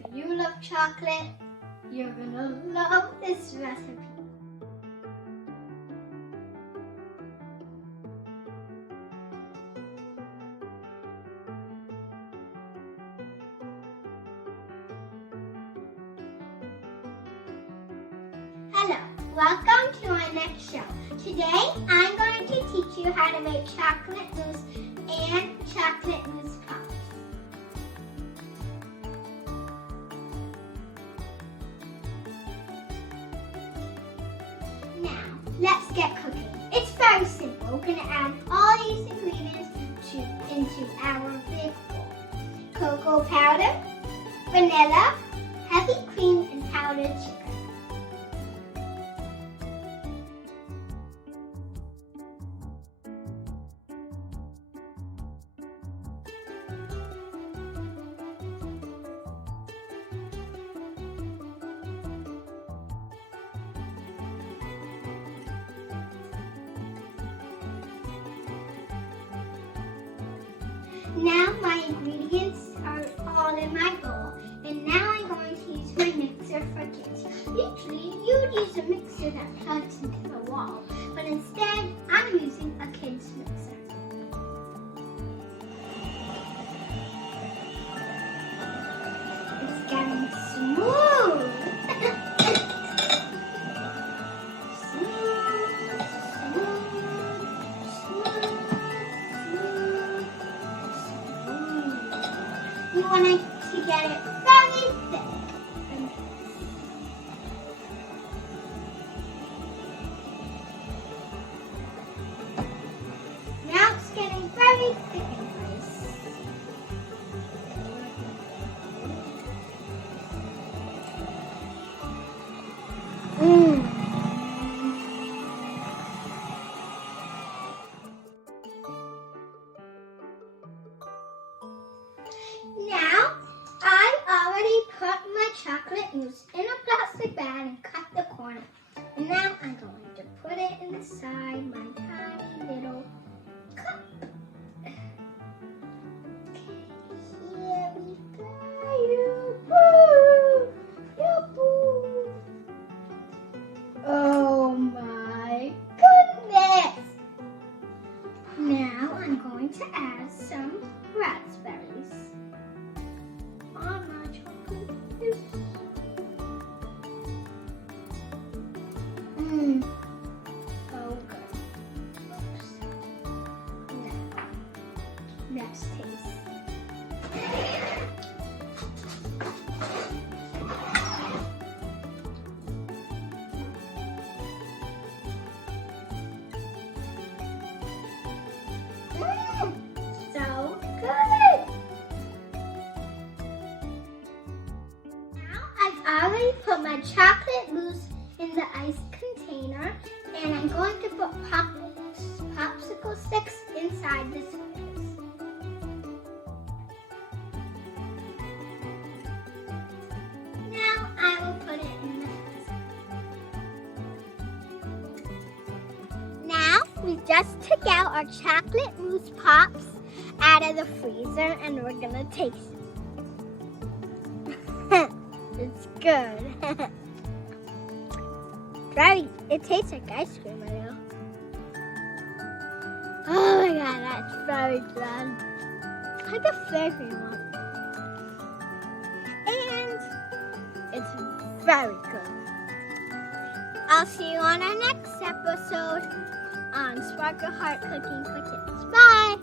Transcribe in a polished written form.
if you love chocolate, you're gonna love this recipe. Hello, welcome to my next show. Today, I'm going to teach you how to make chocolate mousse and chocolate mousse pops. Now, let's get cooking. It's very simple. We're going to add all these ingredients into our big bowl. Cocoa powder, vanilla, heavy cream, and powdered sugar. Now my ingredients are all in my bowl, and now I'm going to use my mixer for kids. Usually you'd use a mixer that plugs into the wall, but instead I'm using a kid's mixer. It's getting smooth. You want to get it very thick. Now it's getting very thick and nice. Now, I've already put my chocolate mousse in a plastic bag and cut the corner. And now I'm going to put it inside my tiny little cup. Here we go. Yoo-hoo. Oh my goodness! Now I'm going to add some raspberries on my chocolate mousse. So good. Oops. Now, let's taste. So good. I've already put my chocolate mousse in the ice container, and I'm going to put popsicle sticks inside the squares. Now I will put it in the freezer. Now we just took out our chocolate mousse pops out of the freezer, and we're gonna taste it. It's good. It tastes like ice cream, I know. Oh my god, that's very good. Like a flavor one. And it's very good. I'll see you on our next episode on Sparkle Heart Cooking for Kids. Bye!